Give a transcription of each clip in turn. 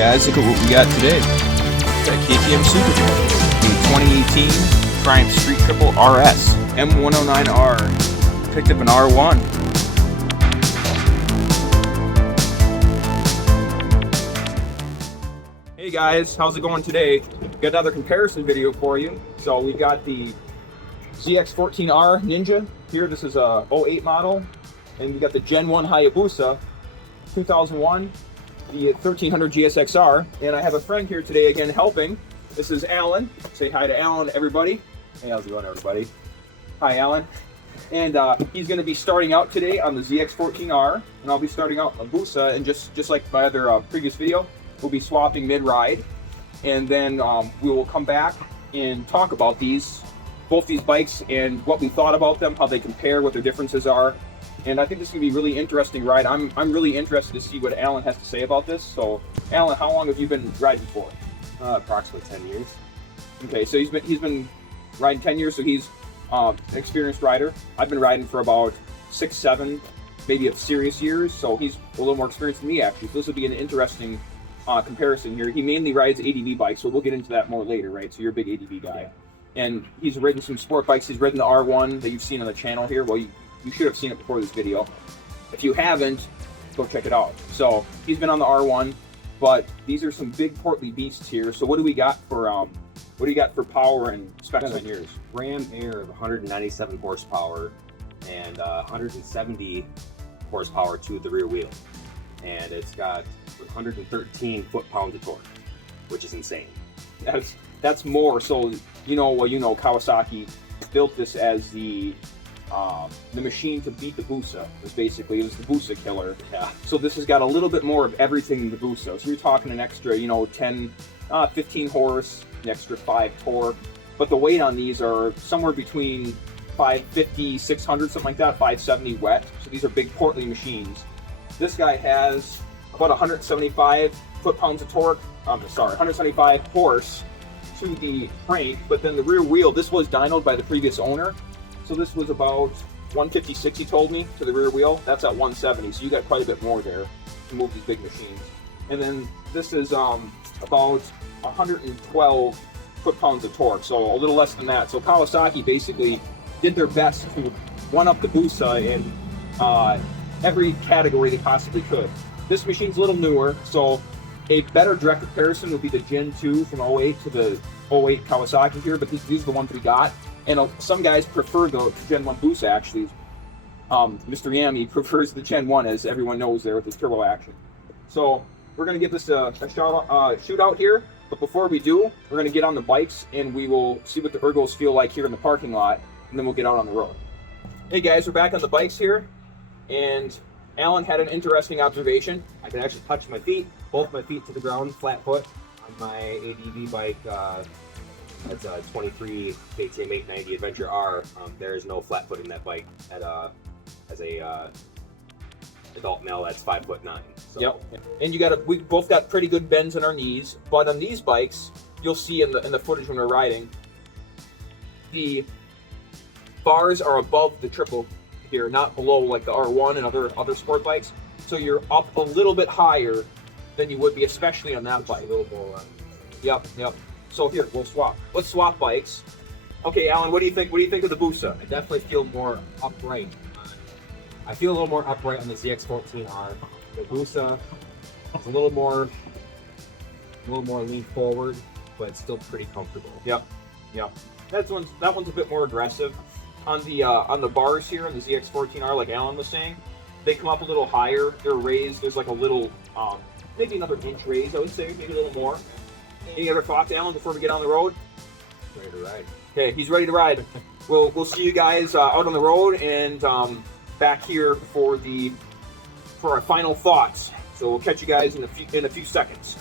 guys, look at what we got today. Got KTM Super the 2018 Triumph Street Triple RS M109R. Picked up an R1. Hey guys, how's it going today? Got another comparison video for you. So we got the ZX14R Ninja here. This is a 08 model, and we got the Gen 1 Hayabusa 2001. The 1300 GSXR, and I have a friend here today again helping. This is Alan. Say hi to Alan, everybody. Hey, how's it going, everybody? Hi, Alan. And he's going to be starting out today on the ZX14R, and I'll be starting out on Busa, and just like my other previous video, we'll be swapping mid-ride, and then we will come back and talk about both these bikes and what we thought about them, how they compare, what their differences are. And I think this is going to be a really interesting ride. I'm really interested to see what Alan has to say about this. So, Alan, how long have you been riding for? Approximately 10 years. Okay, so he's been riding 10 years, so he's an experienced rider. I've been riding for about 6, 7, maybe of serious years, so he's a little more experienced than me, actually. So this will be an interesting comparison here. He mainly rides ADV bikes, so we'll get into that more later, right? So you're a big ADV guy. Yeah. And he's ridden some sport bikes. He's ridden the R1 that you've seen on the channel here. Well, you should have seen it before this video. If you haven't, go check it out. So he's been on the R1, but these are some big portly beasts here. So what do we got for power and specs on yours? Ram Air of 197 horsepower and 170 horsepower to the rear wheel, and it's got 113 foot-pounds of torque, which is insane. That's more. So Kawasaki built this as the machine to beat the Busa. It was the Busa killer. Yeah. So this has got a little bit more of everything in the Busa. So you're talking an extra, 10, 15 horse, an extra 5 torque. But the weight on these are somewhere between 550, 600, something like that, 570 wet. So these are big portly machines. This guy has about 175 foot-pounds of torque. 175 horse to the crank. But then the rear wheel, this was dynoed by the previous owner. So this was about 156, he told me, to the rear wheel. That's at 170, so you got quite a bit more there to move these big machines. And then this is about 112 foot-pounds of torque, so a little less than that. So Kawasaki basically did their best to one-up the Busa in every category they possibly could. This machine's a little newer, so a better direct comparison would be the Gen 2 from 08 to the 08 Kawasaki here, but these are the ones we got. And some guys prefer the Gen 1 Busa, actually. Mr. Yami prefers the Gen 1, as everyone knows there with the turbo action. So we're going to give this a shootout here. But before we do, we're going to get on the bikes and we will see what the ergos feel like here in the parking lot. And then we'll get out on the road. Hey guys, we're back on the bikes here. And Alan had an interesting observation. I can actually touch my feet, both my feet to the ground, flat foot, on my ADV bike. That's a 23 KTM 890 Adventure R. There is no flat foot in that bike as a adult male that's 5'9". So. Yep. And we both got pretty good bends in our knees, but on these bikes, you'll see in the footage when we're riding, the bars are above the triple here, not below like the R1 and other sport bikes. So you're up a little bit higher than you would be, especially on that bike. A little more. Yep. So here, we'll swap. Let's swap bikes. Okay, Alan, what do you think? What do you think of the Busa? I definitely feel more upright. I feel a little more upright on the ZX14R. The Busa is a little more lean forward, but it's still pretty comfortable. Yep. That one's a bit more aggressive. On the bars here on the ZX14R, like Alan was saying, they come up a little higher. They're raised. There's like a little, maybe another inch raised, I would say, maybe a little more. Any other thoughts, Alan, before we get on the road? Ready to ride. Okay, he's ready to ride. We'll see you guys out on the road and back here for our final thoughts. So we'll catch you guys in a few seconds.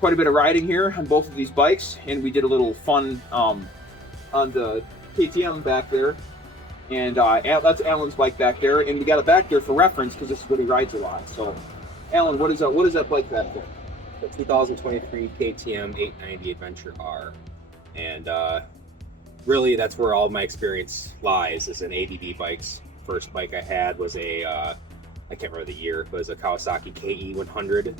quite a bit of riding here on both of these bikes, and we did a little fun on the KTM back there. And that's Alan's bike back there, and we got it back there for reference because this is what he rides a lot. So, Alan, what is that bike back there? The 2023 KTM 890 Adventure R, and really that's where all my experience lies, is in ADV bikes. First bike I had was a I can't remember the year, but it was a Kawasaki KE100.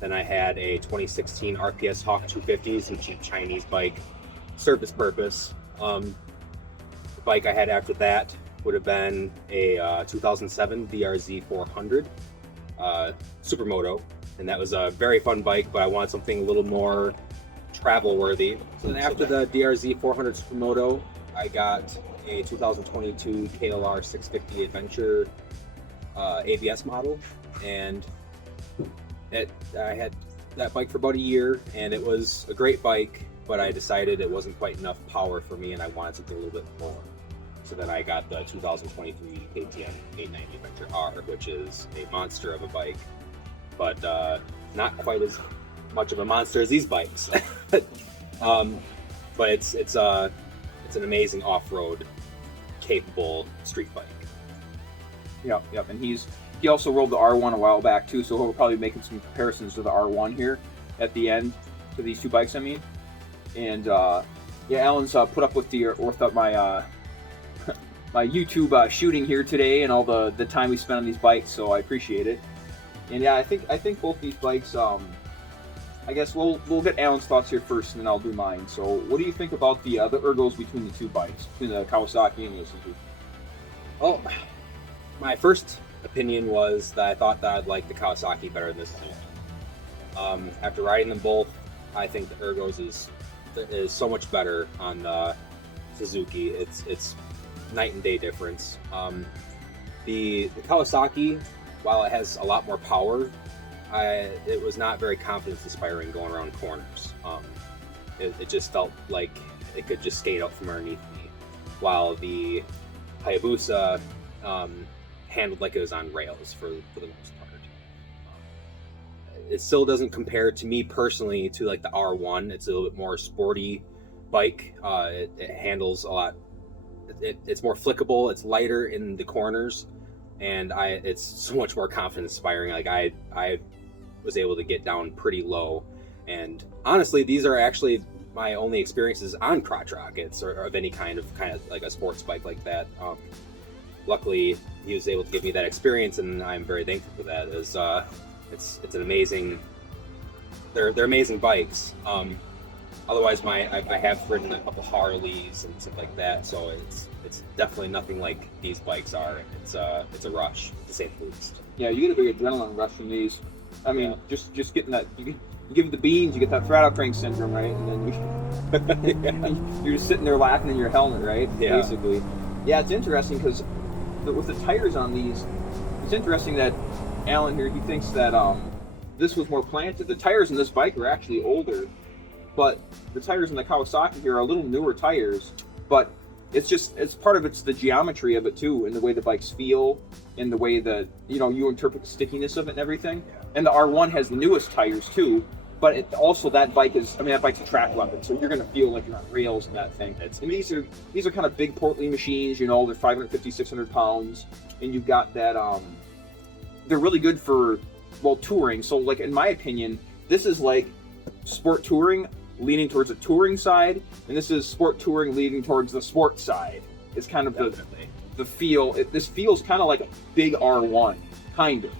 Then I had a 2016 RPS Hawk 250, some cheap Chinese bike. Served its purpose. The bike I had after that would have been a 2007 BRZ400 Supermoto, and that was a very fun bike, but I wanted something a little more travel worthy. So then after the DRZ400 Supermoto, I got a 2022 KLR 650 Adventure ABS model, and I had that bike for about a year, and it was a great bike, but I decided it wasn't quite enough power for me and I wanted something a little bit more. So then I got the 2023 KTM 890 Adventure R, which is a monster of a bike, but not quite as much of a monster as these bikes. But it's an amazing off-road capable street bike. Yep. And he also rolled the R1 a while back too, so he'll probably be making some comparisons to the R1 here at the end, to these two bikes, I mean. And Alan's put up with my my YouTube shooting here today and all the time we spent on these bikes, so I appreciate it. And yeah, I think both these bikes, I guess we'll get Alan's thoughts here first, and then I'll do mine. So what do you think about the ergos between the two bikes, between the Kawasaki and the Suzuki? Oh, my first opinion was that I thought that I'd like the Kawasaki better than the Suzuki. After riding them both, I think the ergos is so much better on the Suzuki. It's night and day difference. The Kawasaki, while it has a lot more power, it was not very confidence inspiring going around corners. It just felt like it could just skate out from underneath me, while the Hayabusa handled like it was on rails for the most part. It still doesn't compare to me personally to like the R1. It's a little bit more sporty bike. It handles a lot. It's more flickable. It's lighter in the corners, and it's so much more confidence inspiring. Like I was able to get down pretty low, and honestly, these are actually my only experiences on crotch rockets or of any kind of like a sports bike like that. Luckily, he was able to give me that experience, and I'm very thankful for that. It's an amazing. They're amazing bikes. Otherwise, I have ridden a couple Harleys and stuff like that, so it's definitely nothing like these bikes are. It's a rush, to say the least. Yeah, you get a big adrenaline rush from these. I mean, just getting that, you give the beans, you get that throttle crank syndrome, right? And then you're just sitting there laughing in your helmet, right? Yeah. Basically. Yeah, it's interesting because with the tires on these, it's interesting that Alan here, he thinks that this was more planted. The tires in this bike are actually older, but the tires in the Kawasaki here are a little newer tires, but it's part of it's the geometry of it too, and the way the bikes feel, and the way that you interpret the stickiness of it and everything. Yeah. And the R1 has the newest tires too, but that bike's a track weapon, so you're gonna feel like you're on rails in that thing. And these are kind of big portly machines, they're 550, 600 pounds, and you've got that they're really good for touring. So like in my opinion, this is like sport touring leaning towards the touring side, and this is sport touring leaning towards the sports side. It's kind of the feel. This feels kind of like a big R1, kind of,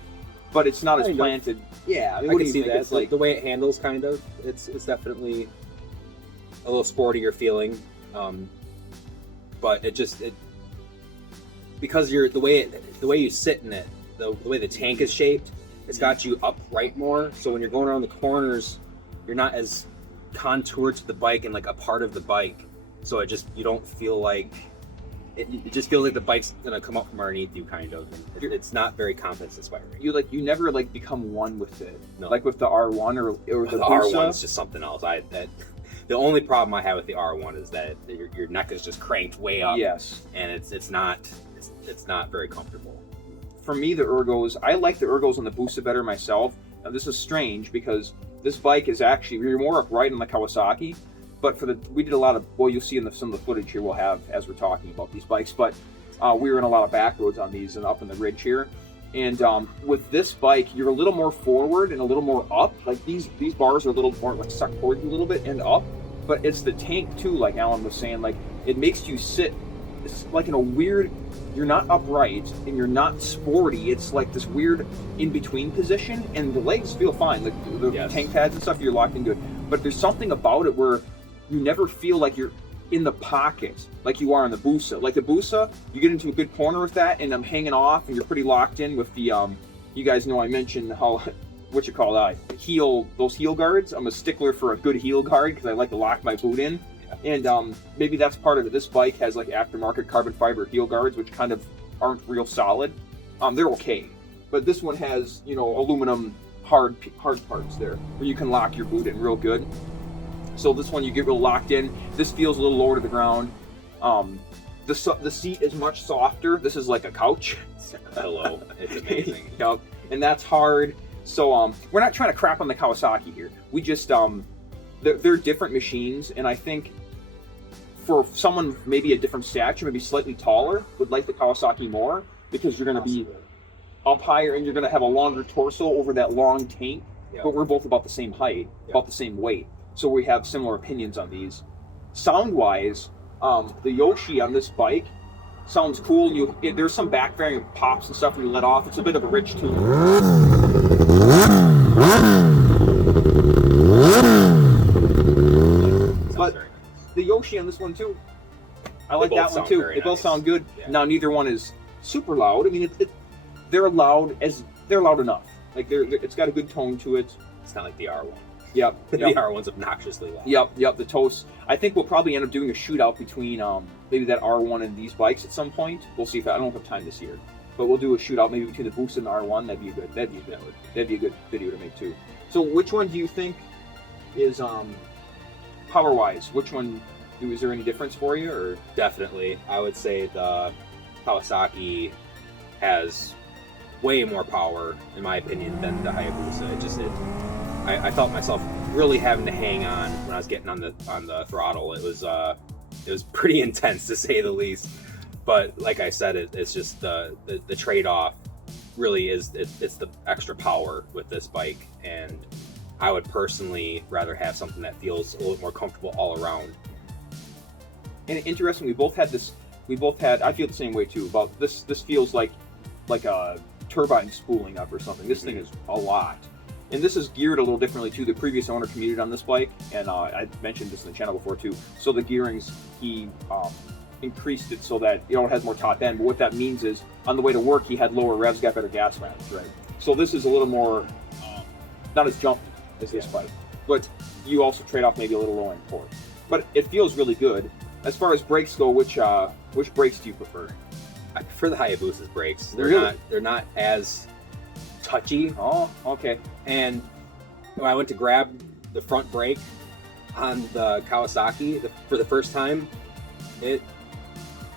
but it's not as planted. Yeah, I mean, I can see that. It's like the way it handles, kind of. It's definitely a little sportier feeling, but because the way you sit in it, the way the tank is shaped, it's got you upright more. So when you're going around the corners, you're not as contoured to the bike and like a part of the bike. So you don't feel like it just feels like the bike's gonna come up from underneath you, kind of. It's not very confidence inspiring. You never like become one with it. No. Like with the R1 or the R1 is just something else. The only problem I have with the R1 is that your neck is just cranked way up. Yes. And it's not very comfortable. For me, the ergos, I like the ergos on the Busa better myself. Now this is strange because This bike is actually, you're more upright on the Kawasaki, but we did a lot of, well, you'll see in some of the footage here we'll have as we're talking about these bikes, but we were in a lot of back roads on these and up in the ridge here. And with this bike, you're a little more forward and a little more up. Like these bars are a little more like sucked forward a little bit and up, but it's the tank too, like Alan was saying, like it makes you sit, it's like in a weird, you're not upright and you're not sporty. It's like this weird in-between position, and the legs feel fine. Like the tank pads and stuff, you're locked in good. But there's something about it where you never feel like you're in the pocket like you are on the Busa. Like the Busa, you get into a good corner with that, and I'm hanging off, and you're pretty locked in with the. You guys know I mentioned how what you call that those heel guards. I'm a stickler for a good heel guard because I like to lock my boot in. And maybe that's part of it. This bike has like aftermarket carbon fiber heel guards, which kind of aren't real solid. They're okay, but this one has, you know, aluminum hard parts there where you can lock your boot in real good. So this one you get real locked in. This feels a little lower to the ground. The seat is much softer. This is like a couch. Hello, it's amazing. Yep. And that's hard. So we're not trying to crap on the Kawasaki here. We just they're different machines, and I think for someone maybe a different stature, maybe slightly taller, would like the Kawasaki more because you're going to be up higher and you're going to have a longer torso over that long tank. Yep. But we're both about the same height, about the same weight, so we have similar opinions on these. Sound-wise, the Yoshi on this bike sounds cool. There's some backbearing pops and stuff when you let off. It's a bit of a rich tune. But the Yoshi on this one too, I like that one too. They both sound good. Yeah. Now neither one is super loud. I mean, they're loud enough. Like it's got a good tone to it. It's not like the R1. Yep. The R1's obnoxiously loud. Yep. The toast. I think we'll probably end up doing a shootout between maybe that R1 and these bikes at some point. We'll see if I don't have time this year, but we'll do a shootout maybe between the Busa and the R1. That'd be good. That'd be a good video to make too. So which one do you think is power-wise? Which one? Is there any difference for you? Or definitely, I would say the Kawasaki has way more power, in my opinion, than the Hayabusa. I felt myself really having to hang on when I was getting on the throttle. It was pretty intense, to say the least. But like I said, it's just the trade-off really is it's the extra power with this bike, and I would personally rather have something that feels a little more comfortable all around. And interesting, we both had, I feel the same way too, about this feels like a turbine spooling up or something. This thing is a lot. And this is geared a little differently too. The previous owner commuted on this bike, and I mentioned this in the channel before too. So the gearings, he increased it so that it has more top end. But what that means is, on the way to work, he had lower revs, got better gas mileage, right? So this is a little more, not as jumpy as this bike, but you also trade off maybe a little lower in torque. But it feels really good. As far as brakes go, which brakes do you prefer? I prefer the Hayabusa's brakes. They're not as touchy. Oh, okay. And when I went to grab the front brake on the Kawasaki for the first time, it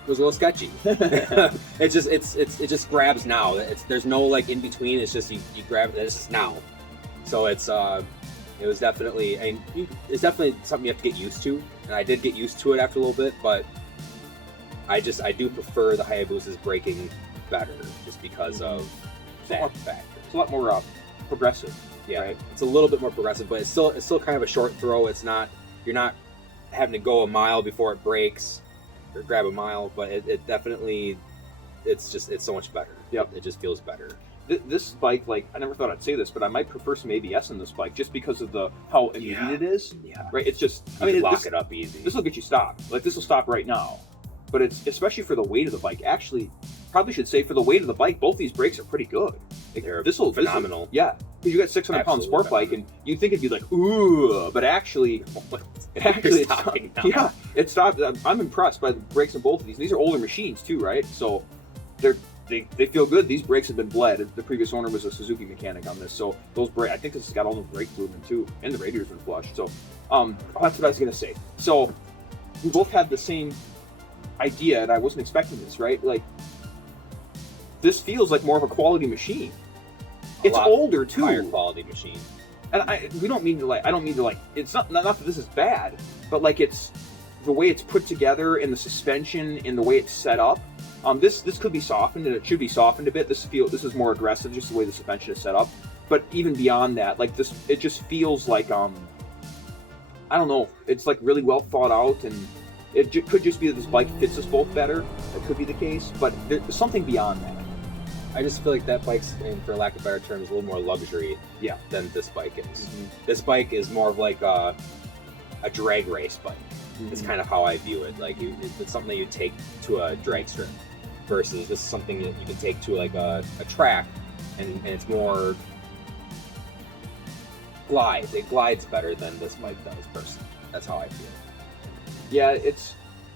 was a little sketchy. it just grabs now. There's no like in between. It's just you grab it. It's just now. So it was definitely, it's definitely something you have to get used to, and I did get used to it after a little bit, but I do prefer the Hayabusa's braking better just because of that factor. It's a lot more progressive. Yeah, right? It's a little bit more progressive, but it's still kind of a short throw. You're not having to go a mile before it brakes or grab a mile, but it definitely, it's so much better. Yep. It just feels better. This bike, like, I never thought I'd say this, but I might prefer some ABS in this bike just because of how immediate it is. Yeah. Right? It's just, lock it up easy. This will get you stopped. Like, this will stop right now. But it's, especially for the weight of the bike, actually, probably should say for the weight of the bike, both these brakes are pretty good. Like, they're phenomenal. Yeah. Because you got 600-pound sport bike, and you'd think it'd be like, ooh, but actually it's stopping now. Yeah, it stopped. I'm impressed by the brakes in both of these. These are older machines too, right? So they feel good. These brakes have been bled. The previous owner was a Suzuki mechanic on this, so those brakes, I think this has got all the brake fluid in too, and the radiator's been flushed. So that's what I was gonna say. So we both had the same idea, and I wasn't expecting this, right? Like, this feels like more of a quality machine. It's older too. Higher quality machine. and we don't mean to like, I don't mean to like, it's not that this is bad, but like it's the way it's put together and the suspension and the way it's set up. This could be softened, and it should be softened a bit. This is more aggressive, just the way the suspension is set up. But even beyond that, like this, it just feels like I don't know. It's like really well thought out, and it could just be that this bike fits us both better. That could be the case, but there's something beyond that. I just feel like that bike's, and for lack of better terms, a little more luxury Yeah. than this bike is. This bike is more of like a drag race bike. It's kind of how I view it. Like it's something that you take to a drag strip, versus this is something that you can take to like a track, and it's more glide. It glides better than this bike does, personally. That's how I feel. Yeah, it's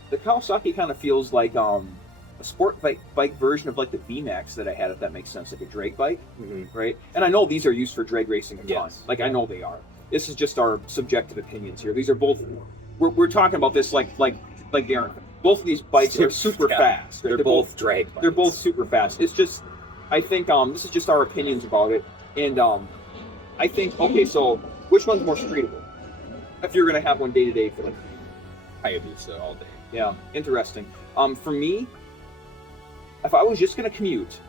the Kawasaki kind of feels like a sport bike version of like the VMAX that I had, if that makes sense, like a drag bike, right? And I know these are used for drag racing a ton. Yes. Like I know they are. This is just our subjective opinions here. These are both. We're talking about this like Aaron. Both of these bikes are super fast. Right? They're both drag bikes. They're both super fast. It's just, I think this is just our opinions about it, and I think, okay, so which one's more streetable? If you're gonna have one day to day for like Hayabusa all day. Yeah, interesting. For me, if I was just gonna commute,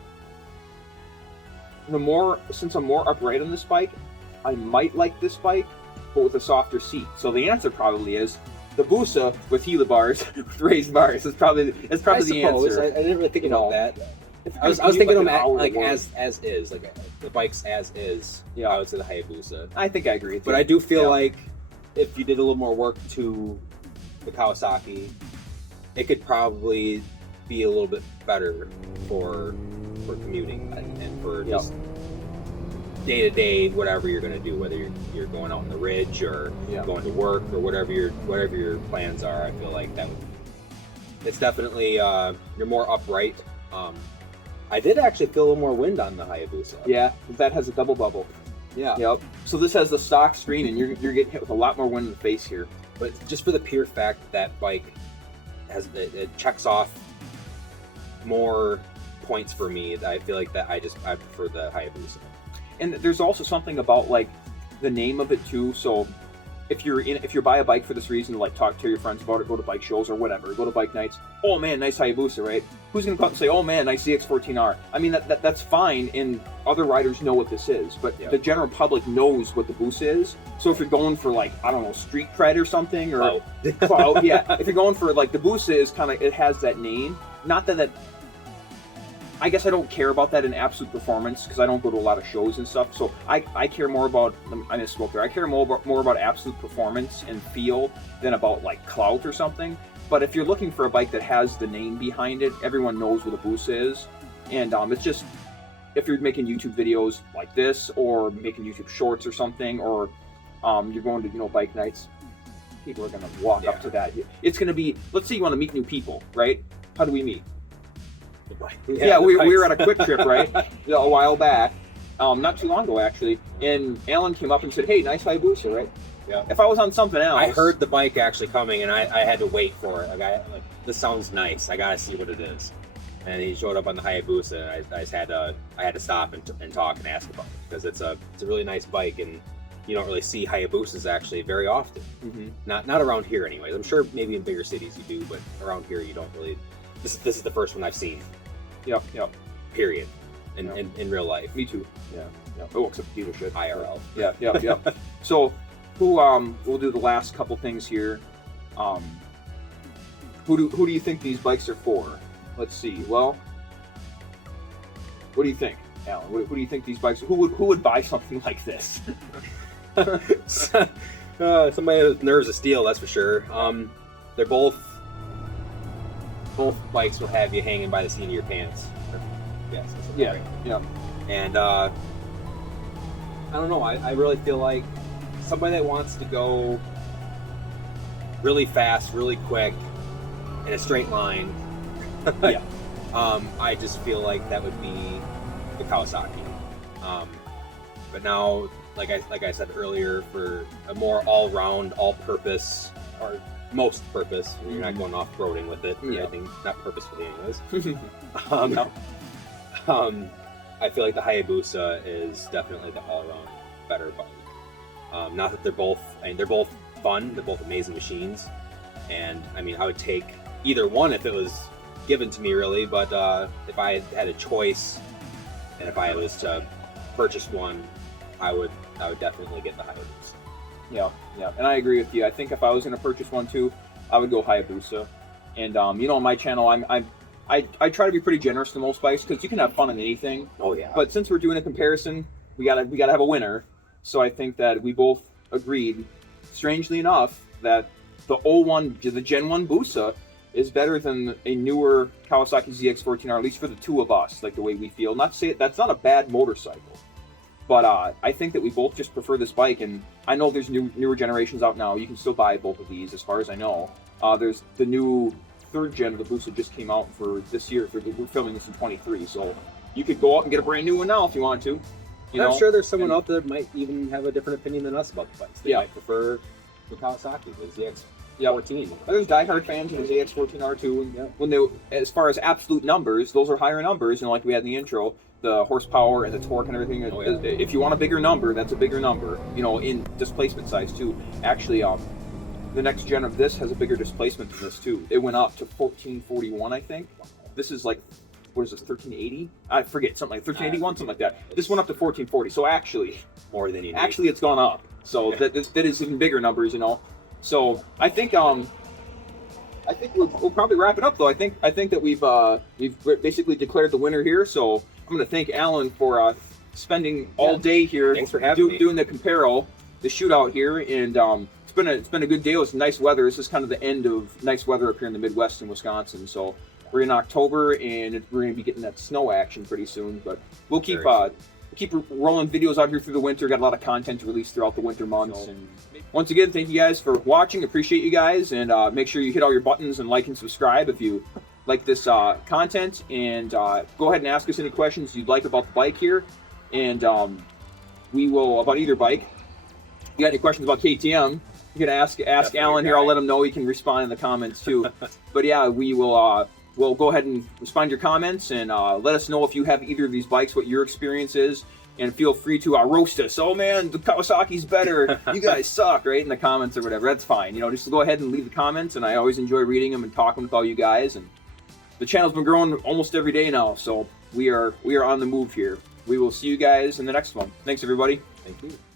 since I'm more upright on this bike, I might like this bike, but with a softer seat. So the answer probably is the Busa with Gila bars, with raised bars. It's probably the answer. I didn't really think about that. I was thinking of them like as is, like the bikes as is. Yeah, I would say the Hayabusa. I think I agree with you. But I do feel like if you did a little more work to the Kawasaki, it could probably be a little bit better for commuting and for just day to day whatever you're going to do, whether you're going out on the ridge or going to work or whatever your plans are. I feel like it's definitely you're more upright. I did actually feel a little more wind on the Hayabusa. Yeah, that has a double bubble. Yeah. Yep. So this has the stock screen, and you're getting hit with a lot more wind in the face here. But just for the pure fact that bike it checks off more points for me, I feel like that I prefer the Hayabusa. And there's also something about like the name of it too. So if you're buy a bike for this reason, to like talk to your friends about it, go to bike shows or whatever, go to bike nights. Oh man, nice Hayabusa, right? Who's gonna come up and say, oh man, nice ZX14R? I mean that's fine, and other riders know what this is, but the general public knows what the Busa is. So if you're going for like, I don't know, street cred or something, or clout, if you're going for like the Busa is kind of, it has that name. Not that I guess I don't care about that in absolute performance because I don't go to a lot of shows and stuff. So I care more about, I misspoke there. I care more about absolute performance and feel than about like clout or something. But if you're looking for a bike that has the name behind it, everyone knows what a Busa is. And it's just, if you're making YouTube videos like this or making YouTube shorts or something, or you're going to bike nights, people are going to walk up to that. It's going to be, let's say you want to meet new people, right? How do we meet? We were at a quick trip, right? A while back, not too long ago actually, and Alan came up and said, "Hey, nice Hayabusa, right?" Yeah. If I was on something else, I heard the bike actually coming, and I had to wait for it. Like this sounds nice. I gotta see what it is. And he showed up on the Hayabusa, and I just had to stop and talk and ask about it because it's a really nice bike, and you don't really see Hayabusas actually very often. Not around here, anyways. I'm sure maybe in bigger cities you do, but around here you don't really. This is the first one I've seen. Yep. Period. In real life. Me too. Yeah. Oh, except Peter should. IRL. Yep. So, we'll do the last couple things here. Who do you think these bikes are for? Let's see. Well, what do you think, Alan? Who do you think these bikes? Who would buy something like this? Somebody with nerves of steel, that's for sure. They're both bikes will have you hanging by the seat of your pants. Yes. Yeah. And I don't know. I really feel like somebody that wants to go really fast, really quick, in a straight line. I just feel like that would be the Kawasaki. But now, like I said earlier, for a more all-round, all-purpose, or most purpose, you're not going off-roading with it. I think not purposefully, anyways. I feel like the Hayabusa is definitely the all-around better bike. Not that they're both, I mean, they're both fun, they're both amazing machines, and I mean, I would take either one if it was given to me, really. But if I had a choice, and if I was to purchase one, I would definitely get the Hayabusa. Yeah, and I agree with you. I think if I was going to purchase one too, I would go Hayabusa. And you know, on my channel, I try to be pretty generous to most bikes because you can have fun in anything. Oh yeah. But since we're doing a comparison, we gotta have a winner. So I think that we both agreed, strangely enough, that the the Gen 1 Busa is better than a newer Kawasaki ZX14R, at least for the two of us, like the way we feel. Not to say that's not a bad motorcycle. But I think that we both just prefer this bike, and I know there's newer generations out now. You can still buy both of these, as far as I know. There's the new third gen of the Busa just came out for this year. We're filming this in 23, so you could go out and get a brand new one now if you want to. I'm sure there's someone out there that might even have a different opinion than us about the bikes. They might prefer the Kawasaki, the ZX14. There's diehard fans of the ZX14R too. And when they, as far as absolute numbers, those are higher numbers, like we had in the intro. The horsepower and the torque and everything. If you want a bigger number, that's a bigger number. In displacement size too. Actually, the next gen of this has a bigger displacement than this too. It went up to 1441, I think. This is like, what is this, 1380? I forget, something like 1381, something like that. This went up to 1440. So actually, more than you need. Actually, it's gone up. So that is even bigger numbers, So I think we'll probably wrap it up though. I think that we've basically declared the winner here. So I'm going to thank Alan for spending all day here. Thanks for having me. Doing the comparo, the shootout here, and it's been a good day. It's nice weather. This is kind of the end of nice weather up here in the Midwest in Wisconsin. So we're in October, and we're going to be getting that snow action pretty soon. But we'll keep rolling videos out here through the winter. Got a lot of content to release throughout the winter months. And once again, thank you guys for watching. Appreciate you guys, and make sure you hit all your buttons and like and subscribe if you like this content, and go ahead and ask us any questions you'd like about the bike here, and we will, about either bike. If you got any questions about KTM, you can ask Alan here. I'll let him know. He can respond in the comments too. But yeah, we will we'll go ahead and respond to your comments, and let us know if you have either of these bikes, what your experience is, and feel free to roast us. Oh man, the Kawasaki's better. You guys suck, right? In the comments or whatever. That's fine. Just go ahead and leave the comments, and I always enjoy reading them and talking with all you guys. And the channel's been growing almost every day now, so we are on the move here. We will see you guys in the next one. Thanks, everybody. Thank you.